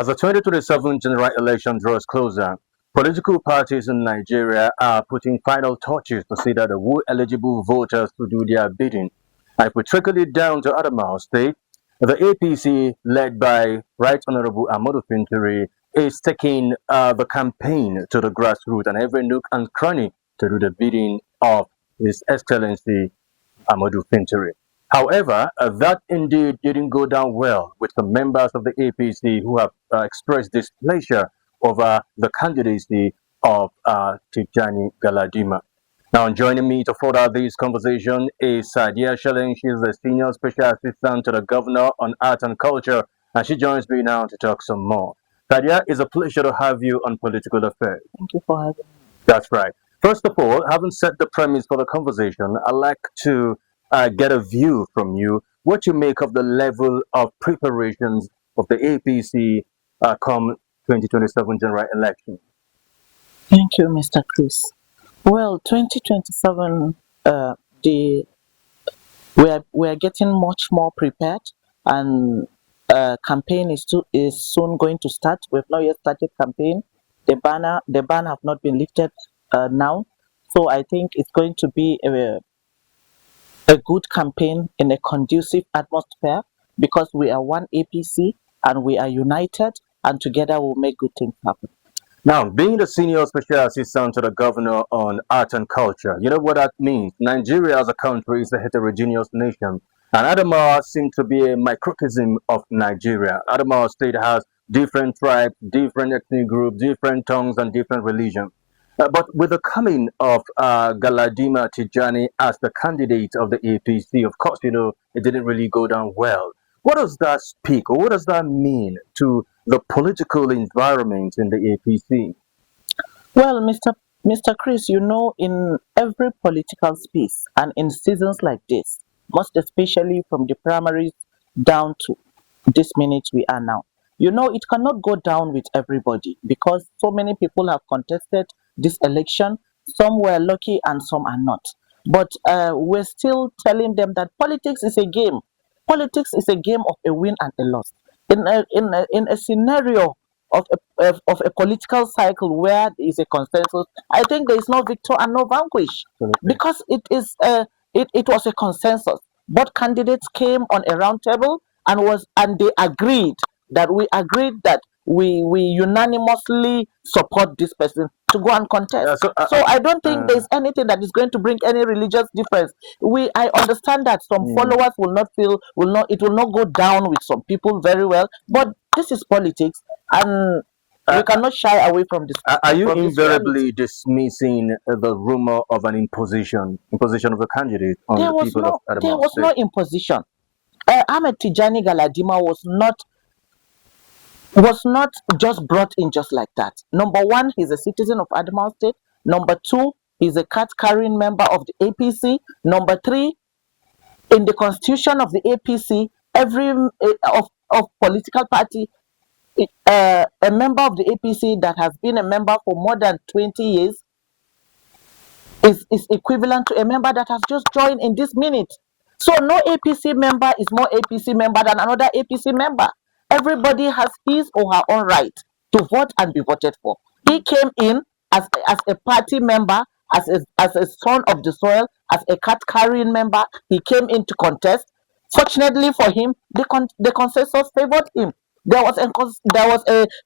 As the 2027 general election draws closer, political parties in Nigeria are putting final touches to see that the eligible voters to do their bidding. And if we trickle it down to Adamawa State, the APC, led by Right Honorable Amadou Fintiri, is taking the campaign to the grassroots and every nook and cranny to do the bidding of His Excellency Amadou Fintiri. However, that indeed didn't go down well with some members of the APC who have expressed displeasure over the candidacy of Tijani Galadima. Now, joining me to further this conversation is Sadia Shellen. She's the Senior Special Assistant to the Governor on Art and Culture, and she joins me now to talk some more. Sadia, it's a pleasure to have you on Political Affairs. Thank you for having me. That's right. First of all, having set the premise for the conversation, I'd like to get a view from you what you make of the level of preparations of the APC come 2027 general election. Thank you, Mr. Chris. Well, 2027, the we are getting much more prepared, and campaign is soon going to start. We've not yet started campaign. The ban have not been lifted now, so I think it's going to be a good campaign in a conducive atmosphere because we are one APC and we are united, and together we'll make good things happen. Now, being the Senior Special Assistant to the Governor on Art and Culture, you know what that means? Nigeria as a country is a heterogeneous nation, and Adamawa seems to be a microcosm of Nigeria. Adamawa State has different tribes, different ethnic groups, different tongues, and different religions. But with the coming of Galadima Tijani as the candidate of the APC, of course, you know, it didn't really go down well. What does that speak, or what does that mean to the political environment in the APC? Well, Mr. Chris, you know, in every political space and in seasons like this, most especially from the primaries down to this minute we are now, you know, it cannot go down with everybody because so many people have contested this election. Some were lucky and some are not. But we're still telling them that politics is a game. Politics is a game of a win and a loss. In a scenario of a political cycle where there is a consensus, I think there is no victor and no vanquish because it was a consensus. Both candidates came on a round table and they agreed that we unanimously support this person to go and contest. So I don't think there's anything that is going to bring any religious difference. I understand that some followers it will not go down with some people very well, but this is politics and we cannot shy away from this. Are you invariably dismissing the rumor of an imposition of a candidate on the people of Adamawa State? There was no imposition. Ahmed Tijani Galadima was not just brought in just like that. Number one, he's a citizen of Adamawa State. Number two, he's a card-carrying member of the APC. Number three, in the constitution of the APC, every of political party, a member of the APC that has been a member for more than 20 years is equivalent to a member that has just joined in this minute. So no APC member is more APC member than another APC member. Everybody has his or her own right to vote and be voted for. He came in as a party member, as a son of the soil, as a card-carrying member. He came in to contest. Fortunately for him, the consensus favored him. There was a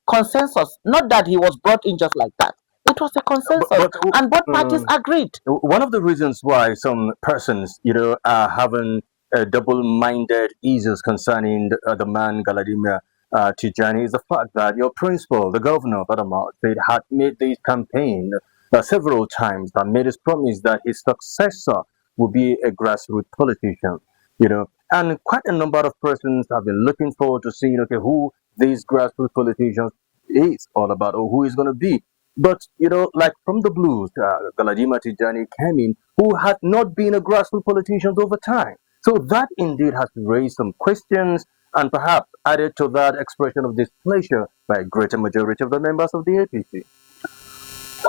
consensus, not that he was brought in just like that. It was a consensus, and both parties agreed. One of the reasons why some persons, you know, are having double-minded issues concerning the man Galadima Tijani is the fact that your principal, the governor of Adamawa State, had made this campaign several times and made his promise that his successor will be a grassroots politician, you know, and quite a number of persons have been looking forward to seeing, okay, who these grassroots politicians is all about or who is going to be. But, you know, like from the blues, Galadima Tijani came in, who had not been a grassroots politician over time. So that indeed has raised some questions and perhaps added to that expression of displeasure by a greater majority of the members of the APC.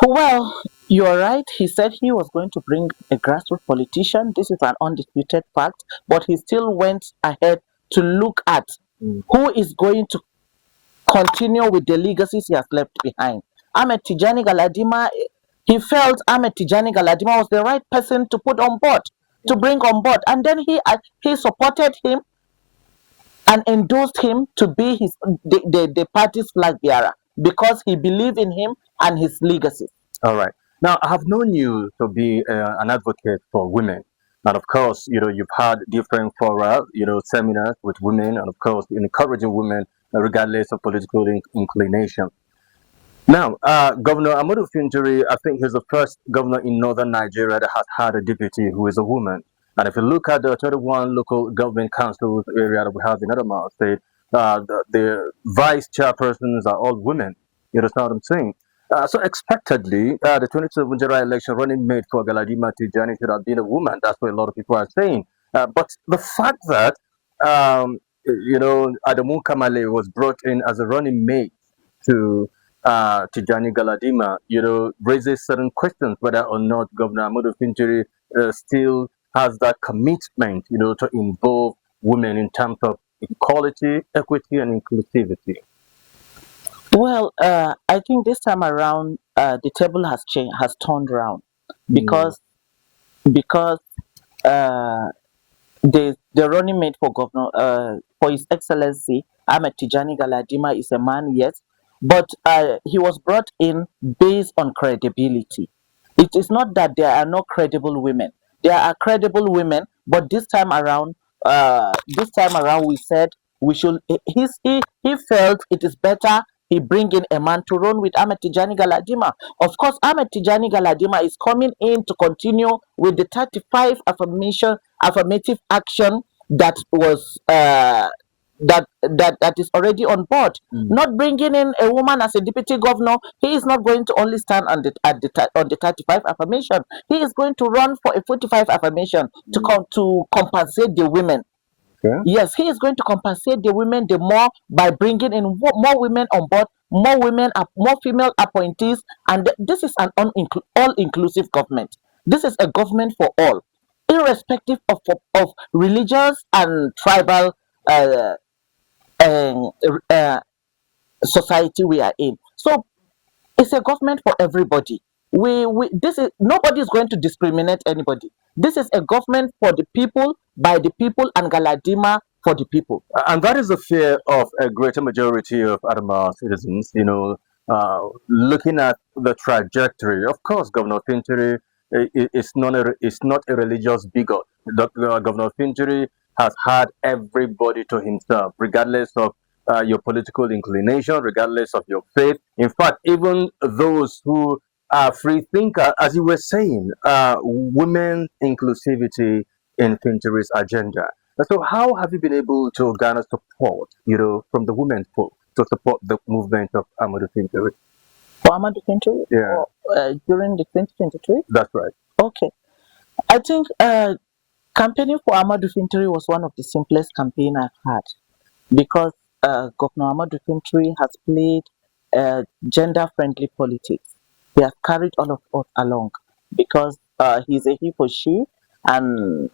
Well, you're right. He said he was going to bring a grassroots politician. This is an undisputed fact. But he still went ahead to look at who is going to continue with the legacies he has left behind. Ahmed Tijani Galadima, he felt Ahmed Tijani Galadima was the right person to put on board, to bring on board, and then he supported him and endorsed him to be the party's flag bearer because he believed in him and his legacy. All right. Now, I have known you to be an advocate for women. And of course, you've had different fora, seminars with women, and of course, encouraging women regardless of political inclination. Now, Governor Amadou Fintiri, I think he's the first governor in northern Nigeria that has had a deputy who is a woman. And if you look at the 31 local government councils area that we have in Adamawa State, the vice chairpersons are all women. You understand what I'm saying? So expectedly, the 2027 general election running mate for Galadima Tijani should have been a woman. That's what a lot of people are saying. But the fact that, Adamu Kamale was brought in as a running mate to Tijani Galadima, raises certain questions whether or not Governor Amadou Fintiri still has that commitment, to involve women in terms of equality, equity, and inclusivity. Well, I think this time around, the table has changed, has turned around, because the running mate for governor, for His Excellency Ahmed Tijani Galadima is a man, yes, but he was brought in based on credibility. It is not that there are no credible women. There are credible women, but this time around, we said we should. He felt it is better he bring in a man to run with Ahmed Tijani Galadima. Of course, Ahmed Tijani Galadima is coming in to continue with the 35 affirmative action that was that is already on board. Not bringing in a woman as a deputy governor. He is not going to only stand on the 35 affirmation. He is going to run for a 45 affirmation to compensate the women. Yeah. Yes, he is going to compensate the women the more by bringing in more women on board, more female appointees, and this is an all-inclusive government. This is a government for all, irrespective of religious and tribal society we are in. So it's a government for everybody. Nobody is going to discriminate anybody. This is a government for the people, by the people, and Galadima for the people. And that is the fear of a greater majority of Adamawa citizens, looking at the trajectory. Of course, Governor Fintiri is not a religious bigot. Governor Fintiri has had everybody to himself, regardless of your political inclination, regardless of your faith. In fact, even those who are free thinker, as you were saying, women inclusivity in Fintiri's agenda. So how have you been able to garner support, from the women's pool to support the movement of Amadou Fintiri? For Amadou Fintiri? Yeah. During the 2023? That's right. Okay. I think campaigning for Amadou Fintiri was one of the simplest campaigns I've had, because Governor Amadou Fintiri has played gender-friendly politics. He has carried all of us along because he's a he for she, and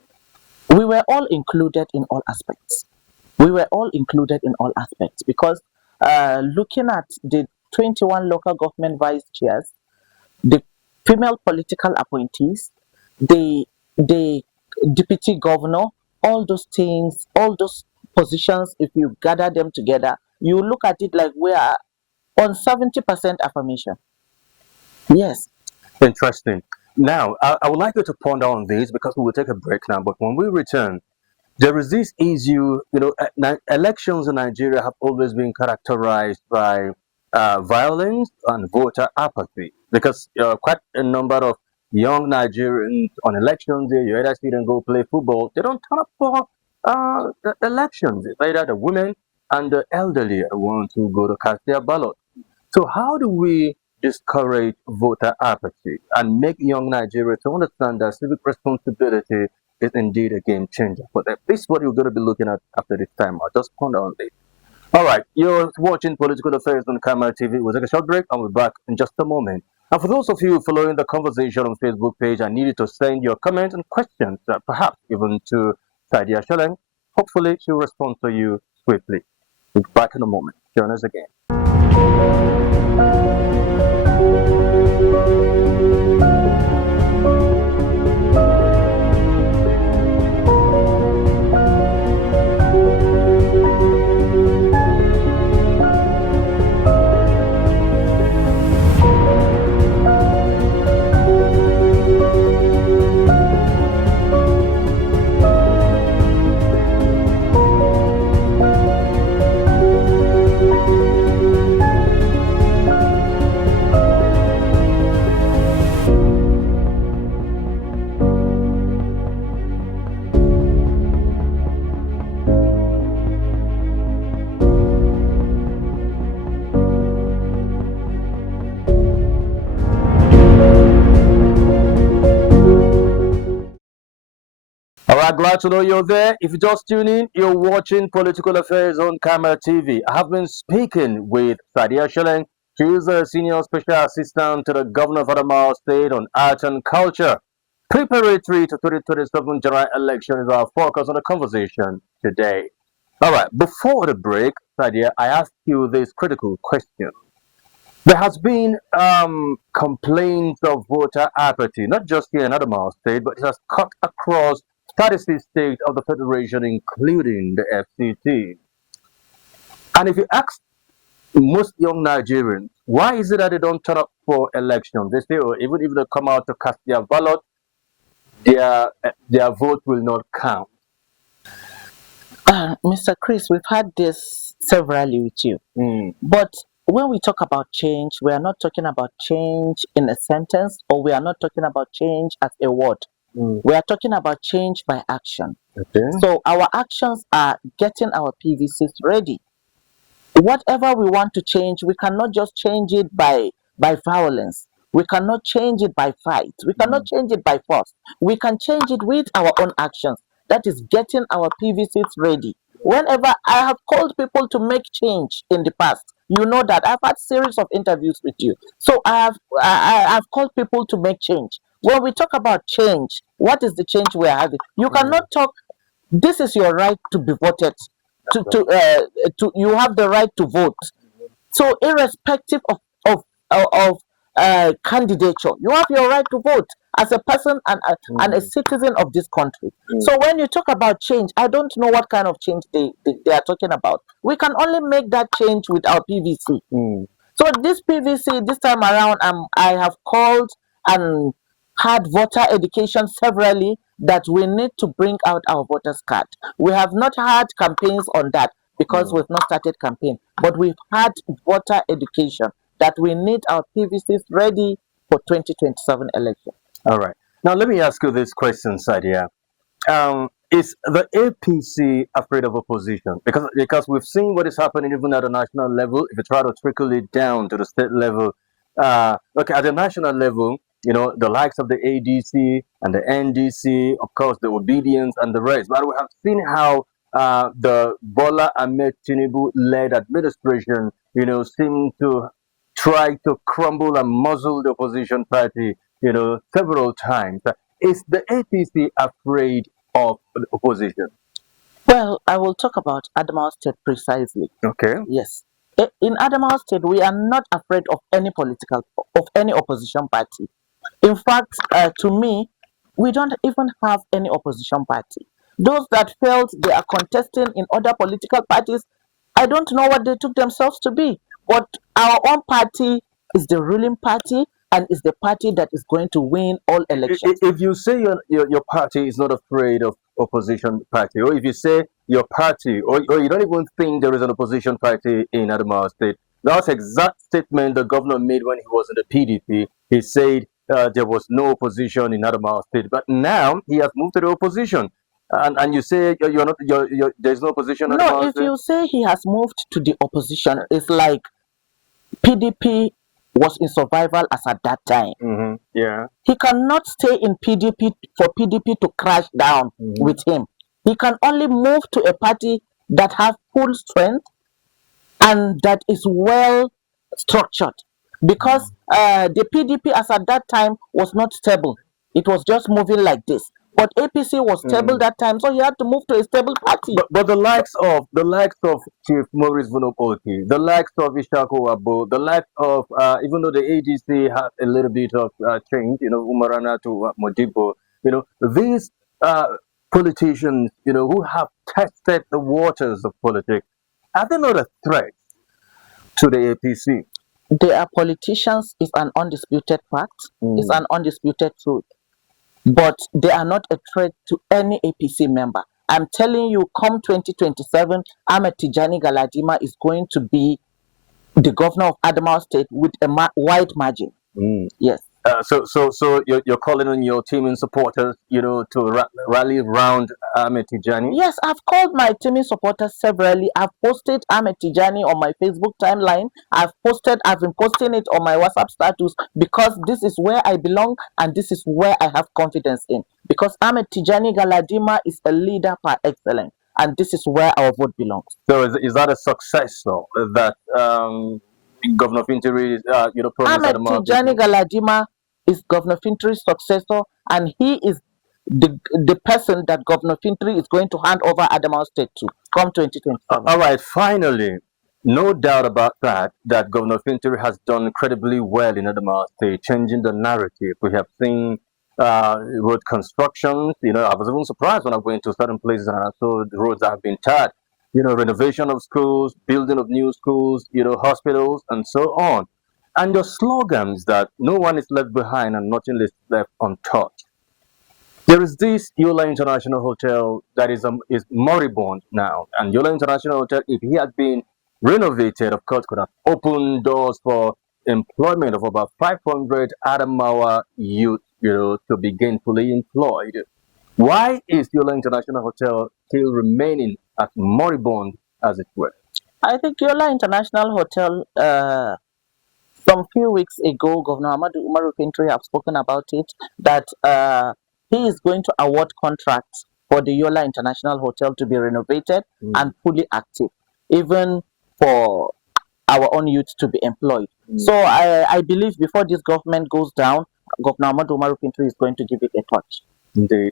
we were all included in all aspects. Because looking at the 21 local government vice chairs, the female political appointees, the deputy governor, all those things, all those positions, if you gather them together, you look at it like we are on 70% affirmation. Yes. Interesting. Now, I would like you to ponder on this because we will take a break now. But when we return, there is this issue, elections in Nigeria have always been characterized by violence and voter apathy, because quite a number of young Nigerians on election day, you either see them go play football, they don't turn up for the elections. It's either the women and the elderly who want to go to cast their ballot. So how do we discourage voter apathy and make young Nigerians to understand that civic responsibility is indeed a game changer? But this is what you're going to be looking at after this time. I'll just ponder on this. All right, you're watching Political Affairs on Camera TV. We'll take a short break and we'll be back in just a moment. And for those of you following the conversation on Facebook page, I need you to send your comments and questions, perhaps even to Sadia Shaleng. Hopefully, she'll respond to you swiftly. We'll be back in a moment. Join us again. All right, glad to know you're there. If you just tune in, you're watching Political Affairs on Camera TV. I have been speaking with Sadia Sheleng. She is a senior special assistant to the governor of Adamawa State on art and culture. Preparatory to 2027 general election is our focus on the conversation today. All right, before the break, Sadia, I asked you this critical question. There has been complaints of voter apathy, not just here in Adamawa State, but it has cut across 36 states of the Federation, including the FCT. And if you ask most young Nigerians, why is it that they don't turn up for elections? They say, oh, even if they come out to cast their ballot, their vote will not count. Mr. Chris, we've had this severally with you. But when we talk about change, we are not talking about change in a sentence, or we are not talking about change as a word. We are talking about change by action. Okay. So our actions are getting our PVCs ready. Whatever we want to change, we cannot just change it by violence. We cannot change it by fight. We cannot change it by force. We can change it with our own actions. That is getting our PVCs ready. Whenever I have called people to make change in the past, you know that I've had series of interviews with you. So I've called people to make change. When we talk about change, what is the change we are having? You cannot talk. This is your right to be voted. To you have the right to vote. So irrespective of candidature, you have your right to vote as a person and a citizen of this country. So when you talk about change, I don't know what kind of change they are talking about. We can only make that change with our PVC. So this PVC, this time around, I have called and had voter education severally that we need to bring out our voters card. We have not had campaigns on that because we've not started campaign, but we've had voter education that we need our PVCs ready for 2027 election. All right. Now let me ask you this question, Sadia. Is the APC afraid of opposition? Because we've seen what is happening even at the national level. If you try to trickle it down to the state level, okay, at the national level, you know, the likes of the ADC and the NDC, of course, the Obedience and the rest. But we have seen how the Bola Ahmed Tinubu-led administration, you know, seemed to try to crumble and muzzle the opposition party, you know, several times. Is the APC afraid of the opposition? Well, I will talk about Adamawa State precisely. Okay. Yes. In Adamawa State, we are not afraid of any opposition party. In fact, to me, we don't even have any opposition party. Those that felt they are contesting in other political parties, I don't know what they took themselves to be. But our own party is the ruling party and is the party that is going to win all elections. If you say your party is not afraid of opposition party, or if you say your party, or you don't even think there is an opposition party in Adamawa State, that's the exact statement the governor made when he was in the PDP. He said there was no opposition in Adamawa State, but now he has moved to the opposition. And you say there's no opposition. No, if you say he has moved to the opposition, it's like PDP was in survival as at that time. Yeah. He cannot stay in PDP for PDP to crash down with him. He can only move to a party that has full strength and that is well structured. Because the PDP as at that time was not stable. It was just moving like this. But APC was stable that time, so he had to move to a stable party. But the likes of Chief Maurice Vunopolki, the likes of Ishako Wabo, the likes of even though the AGC had a little bit of change, Umarana to Modibo, these uh, politicians, who have tested the waters of politics, are they not a threat to the APC? They are politicians is an undisputed fact. It's an undisputed truth. But they are not a threat to any APC member. I'm telling you, come 2027, Ahmed Tijani Galadima is going to be the governor of Adamawa State with a wide margin. Yes. So you're calling on your team and supporters, to rally around Ahmed Tijani? Yes, I've called my team supporters severally. I've posted Ahmed Tijani on my Facebook timeline. I've been posting it on my WhatsApp status because this is where I belong and this is where I have confidence in. Because Ahmed Tijani Galadima is a leader par excellence, and this is where our vote belongs. So is that a success, though, that Governor Fintiri, promised Ahmed Tijani Galadima is Governor Fintri's successor, and he is the person that Governor Fintri is going to hand over Adamawa State to come 2027. All right, finally, no doubt about that Governor Fintiri has done incredibly well in Adamawa State, changing the narrative. We have seen road constructions. I was even surprised when I went to certain places and I saw the roads that have been tarred. Renovation of schools, building of new schools, hospitals, and so on. And your slogans that no one is left behind and nothing is left untouched. There is this Yola International Hotel that is moribund now. And Yola International Hotel, if he had been renovated, of course, could have opened doors for employment of about 500 Adamawa youth, to be gainfully employed. Why is Yola International Hotel still remaining as moribund as it were? I think Yola International Hotel, some few weeks ago, Governor Ahmadu Umaru Fintri have spoken about it, that he is going to award contracts for the Yola International Hotel to be renovated and fully active, even for our own youth to be employed. So I believe before this government goes down, Governor Ahmadu Umaru Fintri is going to give it a touch. Indeed.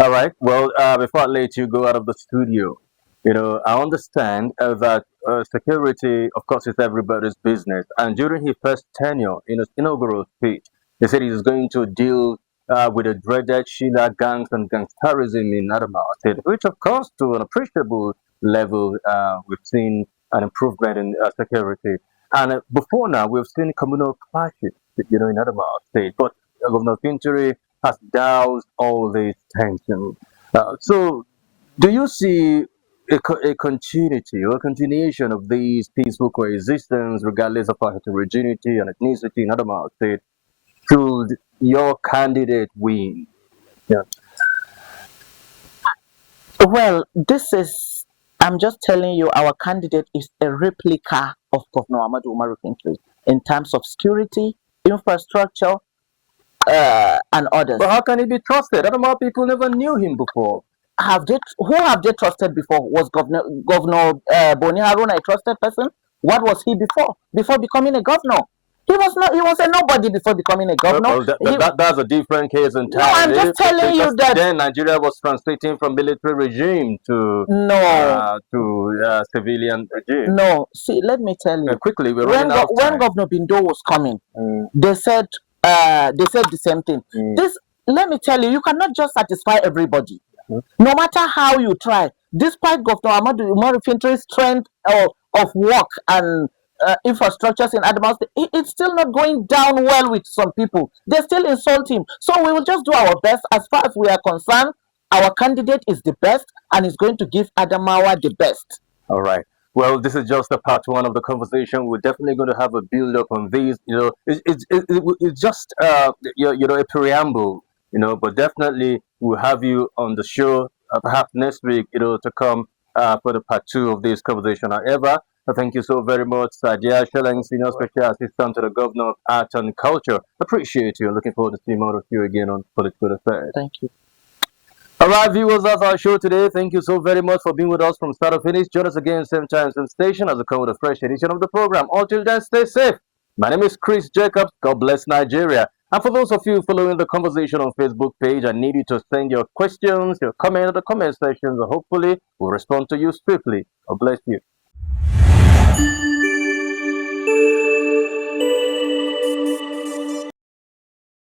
All right. Well, before I let you go out of the studio, I understand that security, of course, is everybody's business. And during his first tenure in his inaugural speech, he said he is going to deal with the dreaded Sheila gangs and gangsterism in Adamawa State, which, of course, to an appreciable level, we've seen an improvement in security. And before now, we've seen communal clashes, in Adamawa State. But Governor Fintiri has doused all these tensions. So, do you see a continuity or a continuation of these peaceful coexistence, regardless of our heterogeneity and ethnicity in Adamawa State, should your candidate win? Yeah. Well, I'm just telling you, our candidate is a replica of Governor Ahmadu Umaru Fintri in terms of security, infrastructure, and others. But how can he be trusted? Adamawa people never knew him before. Who have they trusted before? Was Governor Boni Haruna a trusted person? What was he before becoming a governor? He was a nobody before becoming a governor. That's a different case entirely. No, I'm just telling you that then Nigeria was transiting from military regime to civilian regime. No, see, let me tell you. Quickly, we're running out of time. When Governor Bindo was coming, they said the same thing. Let me tell you, you cannot just satisfy everybody. No matter how you try, despite Governor Ahmadu Umaru Fintri's strength of work and infrastructures in Adamawa State, it's still not going down well with some people. They still insult him. So we will just do our best. As far as we are concerned, our candidate is the best and is going to give Adamawa the best. All right. Well, this is just a part one of the conversation. We're definitely going to have a build up on these. It's just a preamble. But definitely we'll have you on the show perhaps next week. To come for the part two of this conversation. However, thank you so very much, Sadia Shelling, Senior Special Assistant to the Governor of Art and Culture. Appreciate you. Looking forward to seeing more of you again on Political Affairs. Thank you. All right, viewers, that's our show today. Thank you so very much for being with us from start to finish. Join us again, same time, same station, as we come with a fresh edition of the program. Until then, stay safe. My name is Chris Jacobs. God bless Nigeria. And for those of you following the conversation on Facebook page, I need you to send your questions, your comments in the comment section. Hopefully, we'll respond to you swiftly. God bless you.